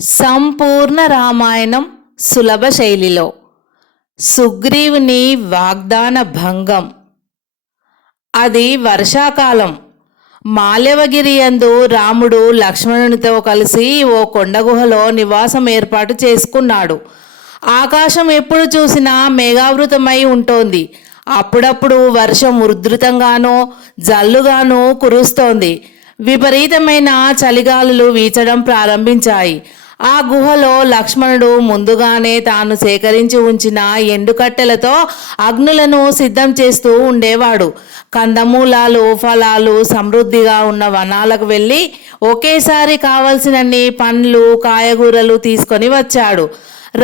సంపూర్ణ రామాయణం సులభ శైలిలో సుగ్రీవుని వాగ్దాన భంగం. అది వర్షాకాలం. మాల్యవగిరి యందు రాముడు లక్ష్మణునితో కలిసి ఓ కొండగుహలో నివాసం ఏర్పాటు చేసుకున్నాడు. ఆకాశం ఎప్పుడు చూసినా మేఘావృతమై ఉంటోంది. అప్పుడప్పుడు వర్షం ఉధృతంగానో జల్లుగానో కురుస్తోంది. విపరీతమైన చలిగాలులు వీచడం ప్రారంభించాయి. ఆ గుహలో లక్ష్మణుడు ముందుగానే తాను సేకరించి ఉంచిన ఎండుకట్టెలతో అగ్నులను సిద్ధం చేస్తూ ఉండేవాడు. కందమూలాలు, ఫలాలు సమృద్ధిగా ఉన్న వనాలకు వెళ్ళి ఒకేసారి కావలసినన్ని పండ్లు, కాయగూరలు తీసుకొని వచ్చాడు.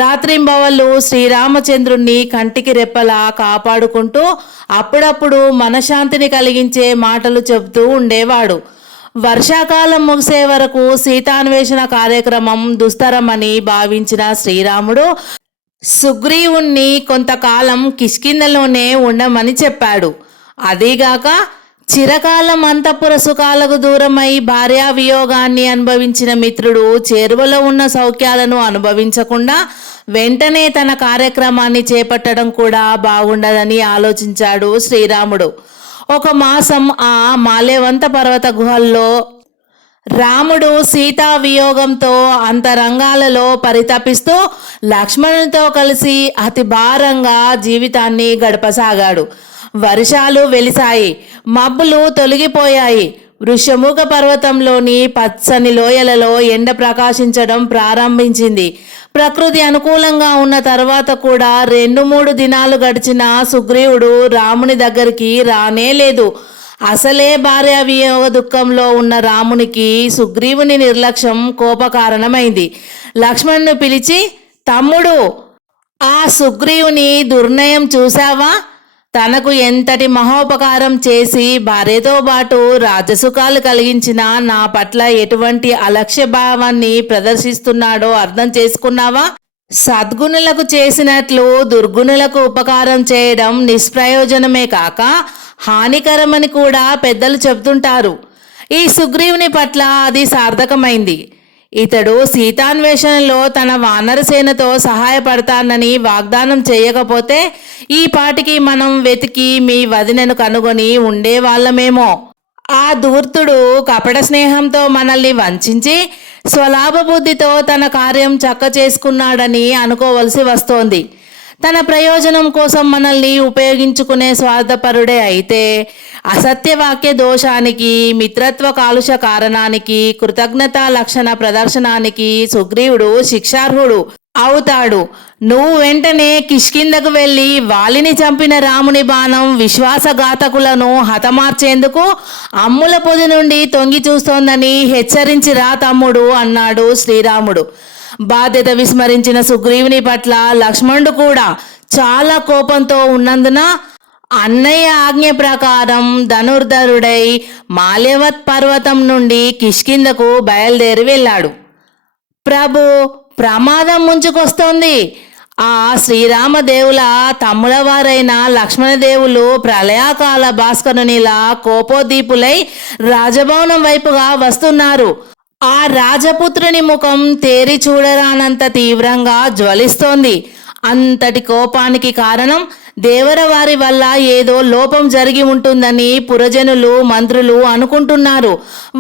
రాత్రింబవళ్ళు శ్రీరామచంద్రుణ్ణి కంటికి రెప్పలా కాపాడుకుంటూ అప్పుడప్పుడు మనశ్శాంతిని కలిగించే మాటలు చెబుతూ ఉండేవాడు. వర్షాకాలం ముగిసే వరకు సీతాన్వేషణ కార్యక్రమం దుస్తరమని భావించిన శ్రీరాముడు సుగ్రీవుణ్ణి కొంతకాలం కిష్కింధలోనే ఉండమని చెప్పాడు. అదీగాక చిరకాలం అంతఃపుర సుఖాలకు దూరమై భార్యా వియోగాన్ని అనుభవించిన మిత్రుడు చేరువలో ఉన్న సౌఖ్యాలను అనుభవించకుండా వెంటనే తన కార్యక్రమాన్ని చేపట్టడం కూడా బాగుండదని ఆలోచించాడు శ్రీరాముడు. ఒక మాసం ఆ మాల్యవంత పర్వత గుహల్లో రాముడు సీతా వియోగంతో అంతరంగాలలో పరితపిస్తూ లక్ష్మణునితో కలిసి అతి భారంగా జీవితాన్ని గడపసాగాడు. వర్షాలు వెలిసాయి, మబ్బులు తొలగిపోయాయి. వృషముఖ పర్వతంలోని పచ్చని లోయలలో ఎండ ప్రకాశించడం ప్రారంభించింది. ప్రకృతి అనుకూలంగా ఉన్న తర్వాత కూడా 2-3 దినాలు గడిచిన సుగ్రీవుడు రాముని దగ్గరికి రానే లేదు. అసలే భార్య వియోగ దుఃఖంలో ఉన్న రామునికి సుగ్రీవుని నిర్లక్ష్యం కోపకారణమైంది. లక్ష్మణుని పిలిచి, తమ్ముడు, ఆ సుగ్రీవుని దుర్నయం చూశావా? తనకు ఎంతటి మహోపకారం చేసి భార్యతో పాటు రాజసుఖాలు కలిగించిన నా పట్ల ఎటువంటి అలక్ష్య భావాన్ని ప్రదర్శిస్తున్నాడో అర్థం చేసుకున్నావా? సద్గుణులకు చేసినట్లు దుర్గుణులకు ఉపకారం చేయడం నిష్ప్రయోజనమే కాక హానికరమని కూడా పెద్దలు చెబుతుంటారు. ఈ సుగ్రీవుని పట్ల అది సార్థకమైంది. ఇతడు సీతాన్వేషణలో తన వానరసేనతో సహాయపడతానని వాగ్దానం చేయకపోతే ఈ పాటికి మనం వెతికి మీ వదినను కనుగొని ఉండేవాళ్ళమేమో. ఆ ధూర్తుడు కపట స్నేహంతో మనల్ని వంచి స్వలాభ బుద్ధితో తన కార్యం చక్క చేసుకున్నాడని అనుకోవలసి వస్తోంది. తన ప్రయోజనం కోసం మనల్ని ఉపయోగించుకునే స్వార్థపరుడే అయితే అసత్యవాక్య దోషానికి, మిత్రత్వ కాలుష కారణానికి, కృతజ్ఞతా లక్షణ ప్రదర్శనానికి సుగ్రీవుడు శిక్షార్హుడు అవుతాడు. నువ్వు వెంటనే కిష్కింధకు వెళ్ళి వాలిని చంపిన రాముని బాణం విశ్వాసఘాతకులను హతమార్చేందుకు అమ్ముల పొది నుండి తొంగి చూస్తోందని హెచ్చరించిరా తమ్ముడు అన్నాడు శ్రీరాముడు. బాధ్యత విస్మరించిన సుగ్రీవుని పట్ల లక్ష్మణుడు కూడా చాలా కోపంతో ఉన్నందున అన్నయ్య ఆజ్ఞ ప్రకారం ధనుర్ధరుడై మాల్యవత్ పర్వతం నుండి కిష్కింధకు బయలుదేరి వెళ్ళాడు. ప్రభు, ప్రమాదం ముంచుకొస్తోంది. ఆ శ్రీరామదేవుల తమ్ములవారైన లక్ష్మణదేవులు ప్రళయాకాల భాస్కరునిలా కోపోద్దీపులై రాజభవనం వైపుగా వస్తున్నారు. ఆ రాజపుత్రుని ముఖం తేరి చూడరానంత తీవ్రంగా జ్వలిస్తోంది. అంతటి కోపానికి కారణం దేవరవారి వల్ల ఏదో లోపం జరిగి ఉంటుందని పురజనులు, మంత్రులు అనుకుంటున్నారు.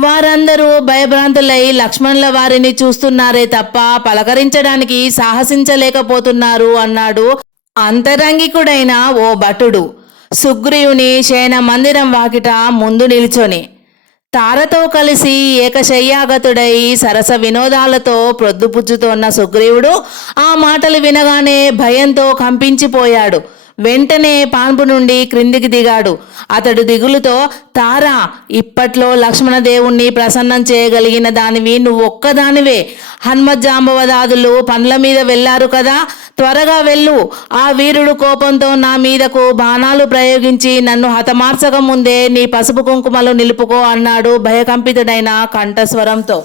వారందరూ భయభ్రాంతులై లక్ష్మణుల వారిని చూస్తున్నారే తప్ప పలకరించడానికి సాహసించలేకపోతున్నారు అన్నాడు అంతరంగికుడైన ఓ భటుడు సుగ్రీవుని శయన మందిరం వాకిట ముందు నిల్చొని. తారతో కలిసి ఏకశయ్యాగతుడై సరస వినోదాలతో ప్రొద్దుపుచ్చుతోన్న సుగ్రీవుడు ఆ మాటలు వినగానే భయంతో కంపించిపోయాడు. వెంటనే పాన్పు నుండి క్రిందికి దిగాడు. అతడు దిగులుతో, తారా, ఇప్పట్లో లక్ష్మణదేవుణ్ణి ప్రసన్నం చేయగలిగిన దానివి నువ్వొక్కదానివే. హనుమజ్జాంబవదాదులు పనుల మీద వెళ్ళారు కదా, త్వరగా వెళ్ళు. ఆ వీరుడు కోపంతో నా మీదకు బాణాలు ప్రయోగించి నన్ను హతమార్చక ముందే నీ పసుపు కుంకుమలు నిలుపుకో అన్నాడు భయకంపితుడైన కంఠస్వరంతో.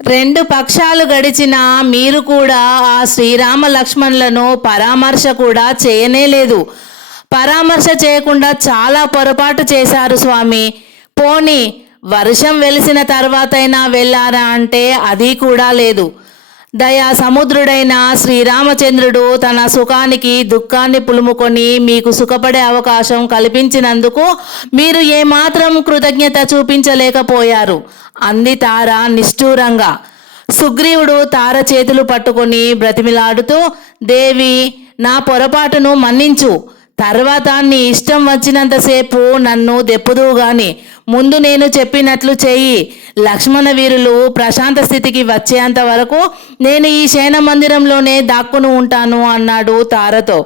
2 పక్షాలు గడిచినా మీరు కూడా ఆ శ్రీరామ లక్ష్మణులను పరామర్శ కూడా చేయనేలేదు. పరామర్శ చేయకుండా చాలా పొరపాటు చేశారు స్వామి. పోనీ వర్షం వెలిసిన తర్వాతైనా వెళ్ళారా అంటే అది కూడా లేదు. దయా సముద్రుడైన శ్రీరామచంద్రుడు తన సుఖానికి దుఃఖాన్ని పులుముకొని మీకు సుఖపడే అవకాశం కల్పించినందుకు మీరు ఏమాత్రం కృతజ్ఞత చూపించలేకపోయారు అంది తార నిష్ఠూరంగా. సుగ్రీవుడు తార చేతులు పట్టుకొని బ్రతిమిలాడుతూ, దేవి, నా పొరపాటును మన్నించు. తర్వాత నీ ఇష్టం వచ్చినంతసేపు నన్ను దెప్పుదువు గాని ముందు నేను చెప్పినట్లు చెయ్యి. లక్ష్మణ వీరులు ప్రశాంత స్థితికి వచ్చేంత వరకు నేను ఈ శయన మందిరంలోనే దాక్కుని ఉంటాను అన్నాడు తారతో.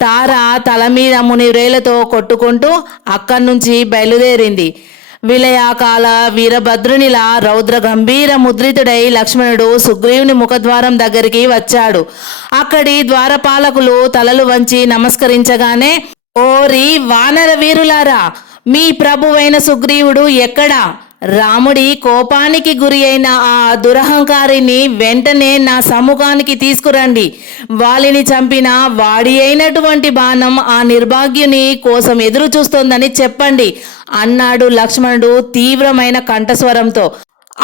తార తల మీద మునివ్రేలతో కొట్టుకుంటూ అక్కడి నుంచి బయలుదేరింది. విలయాకాల వీరభద్రునిలా రౌద్ర గంభీర ముద్రితుడై లక్ష్మణుడు సుగ్రీవుని ముఖద్వారం దగ్గరికి వచ్చాడు. అక్కడి ద్వారపాలకులు తలలు వంచి నమస్కరించగానే, ఓరి వానర వీరులారా, మీ ప్రభువైన సుగ్రీవుడు ఎక్కడా? రాముడి కోపానికి గురి అయిన ఆ దురహంకారిని వెంటనే నా సముఖానికి తీసుకురండి. వాలిని చంపిన వాడి అయినటువంటి బాణం ఆ నిర్భాగ్యుని కోసం ఎదురు చూస్తోందని చెప్పండి అన్నాడు లక్ష్మణుడు తీవ్రమైన కంఠస్వరంతో.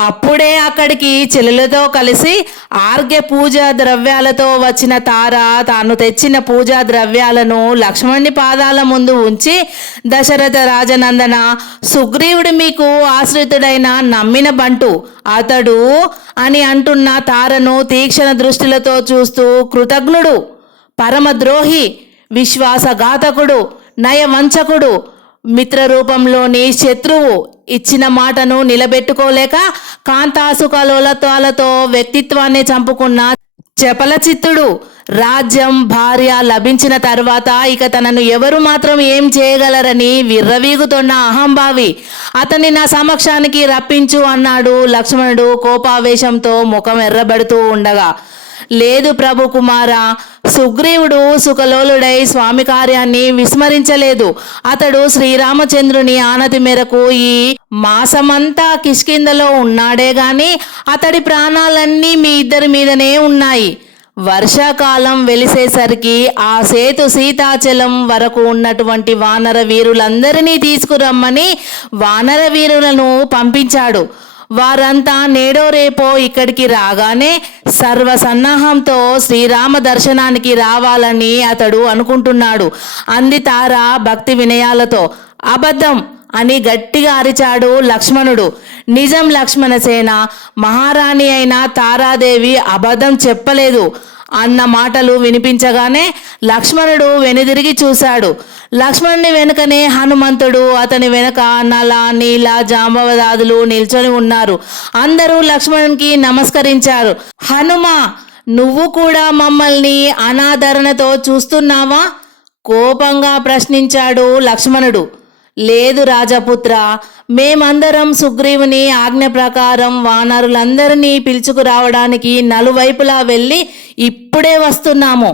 అప్పుడే అక్కడికి చెల్లెలతో కలిసి ఆర్ఘ్య పూజా ద్రవ్యాలతో వచ్చిన తార తాను తెచ్చిన పూజా ద్రవ్యాలను లక్ష్మణుని పాదాల ముందు ఉంచి, దశరథ రాజనందన, సుగ్రీవుడు మీకు ఆశ్రితుడైన నమ్మిన బంటు అతడు అని అంటున్న తారను తీక్షణ దృష్టిలతో చూస్తూ, కృతజ్ఞుడు, పరమద్రోహి, విశ్వాసఘాతకుడు, నయవంచకుడు, మిత్రరూపంలోని శత్రువు ఇచ్చిన మాటను నిలబెట్టుకోలేక కాంతాసుకలోలత్వాలతో వ్యక్తిత్వాన్ని చంపుకున్న చపలచిత్తుడు, రాజ్యం భార్య లభించిన తర్వాత ఇక తనను ఎవరు మాత్రం ఏం చేయగలరని విర్రవీగుతున్న అహంభావి, అతన్ని నా సమక్షానికి రప్పించు అన్నాడు లక్ష్మణుడు కోపావేశంతో ముఖం ఎర్రబడుతూ ఉండగా. లేదు ప్రభు కుమార, సుగ్రీవుడు సుఖలోలుడై స్వామి కార్యాన్ని విస్మరించలేదు. అతడు శ్రీరామచంద్రుని ఆనతి మేరకు ఈ మాసమంతా కిష్కిందలో ఉన్నాడే గాని అతడి ప్రాణాలన్నీ మీ ఇద్దరి మీదనే ఉన్నాయి. వర్షాకాలం వెలిసేసరికి ఆ సేతు సీతాచలం వరకు ఉన్నటువంటి వానర వీరులందరినీ తీసుకురమ్మని వానర వీరులను పంపించాడు. వారంతా నేడో రేపో ఇక్కడికి రాగానే సర్వసన్నాహంతో శ్రీరామ దర్శనానికి రావాలని అతడు అనుకుంటున్నాడు అంది తార భక్తి వినయాలతో. అబద్ధం అని గట్టిగా అరిచాడు లక్ష్మణుడు. నిజం లక్ష్మణసేన, మహారాణి అయిన తారాదేవి అబద్ధం చెప్పలేదు అన్న మాటలు వినిపించగానే లక్ష్మణుడు వెనుదిరిగి చూశాడు. లక్ష్మణుని వెనుకనే హనుమంతుడు, అతని వెనుక నల, నీల, జాంబవదాదులు నిల్చొని ఉన్నారు. అందరూ లక్ష్మణునికి నమస్కరించారు. హనుమా, నువ్వు కూడా మమ్మల్ని అనాదరణతో చూస్తున్నావా? కోపంగా ప్రశ్నించాడు లక్ష్మణుడు. లేదు రాజపుత్ర, మేమందరం సుగ్రీవుని ఆజ్ఞ ప్రకారం వానరులందరినీ పిలుచుకురావడానికి నలువైపులా వెళ్ళి ఇప్పుడే వస్తున్నాము.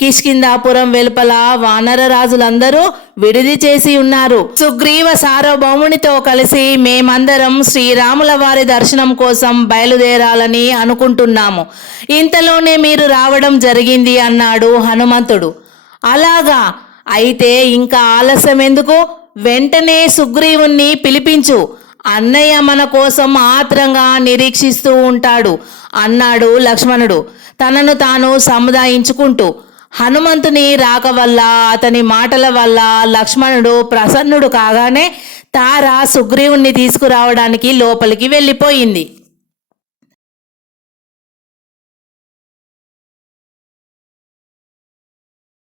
కిష్కిందాపురం వెలుపల వానర రాజులందరూ విడిది చేసి ఉన్నారు. సుగ్రీవ సార్వభౌమునితో కలిసి మేమందరం శ్రీరాముల వారి దర్శనం కోసం బయలుదేరాలని అనుకుంటున్నాము. ఇంతలోనే మీరు రావడం జరిగింది అన్నాడు హనుమంతుడు. అలాగా, అయితే ఇంకా ఆలస్యం ఎందుకు? వెంటనే సుగ్రీవుణ్ణి పిలిపించు. అన్నయ్య మన కోసం ఆత్రంగా నిరీక్షిస్తూ ఉంటాడు అన్నాడు లక్ష్మణుడు తనను తాను సముదాయించుకుంటూ. హనుమంతుని రాక వల్ల, అతని మాటల వల్ల లక్ష్మణుడు ప్రసన్నుడు కాగానే తార సుగ్రీవుణ్ణి తీసుకురావడానికి లోపలికి వెళ్ళిపోయింది.